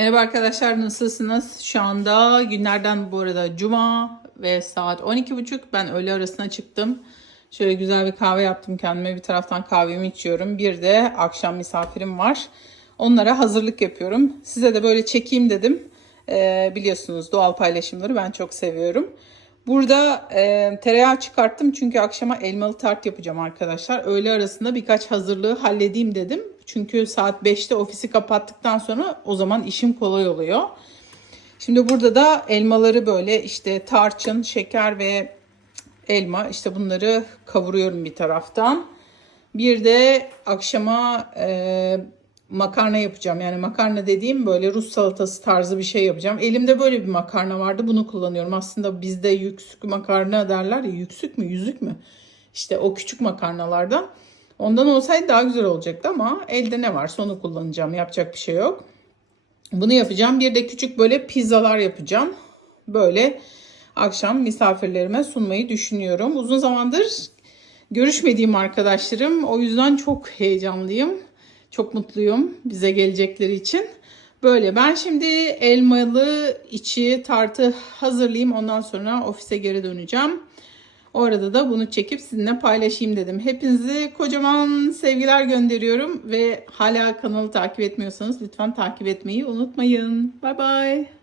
Merhaba arkadaşlar nasılsınız? Şu anda günlerden bu arada cuma ve saat 12.30 ben öğle arasına çıktım. Şöyle güzel bir kahve yaptım kendime bir taraftan kahvemi içiyorum. Bir de akşam misafirim var. Onlara hazırlık yapıyorum. Size de böyle çekeyim dedim. Ee, biliyorsunuz doğal paylaşımları ben çok seviyorum. Burada e, tereyağı çıkarttım çünkü akşama elmalı tart yapacağım arkadaşlar. Öğle arasında birkaç hazırlığı halledeyim dedim. Çünkü saat 5'te ofisi kapattıktan sonra o zaman işim kolay oluyor. Şimdi burada da elmaları böyle işte tarçın, şeker ve elma işte bunları kavuruyorum bir taraftan. Bir de akşama e, makarna yapacağım. Yani makarna dediğim böyle Rus salatası tarzı bir şey yapacağım. Elimde böyle bir makarna vardı. Bunu kullanıyorum. Aslında bizde yüksük makarna derler ya. Yüksük mü? Yüzük mü? İşte o küçük makarnalardan. Ondan olsaydı daha güzel olacaktı ama elde ne varsa onu kullanacağım. Yapacak bir şey yok. Bunu yapacağım. Bir de küçük böyle pizzalar yapacağım. Böyle akşam misafirlerime sunmayı düşünüyorum. Uzun zamandır görüşmediğim arkadaşlarım. O yüzden çok heyecanlıyım. Çok mutluyum bize gelecekleri için. Böyle ben şimdi elmalı içi tartı hazırlayayım. Ondan sonra ofise geri döneceğim. O arada da bunu çekip sizinle paylaşayım dedim. Hepinizi kocaman sevgiler gönderiyorum ve hala kanalı takip etmiyorsanız lütfen takip etmeyi unutmayın. Bay bay.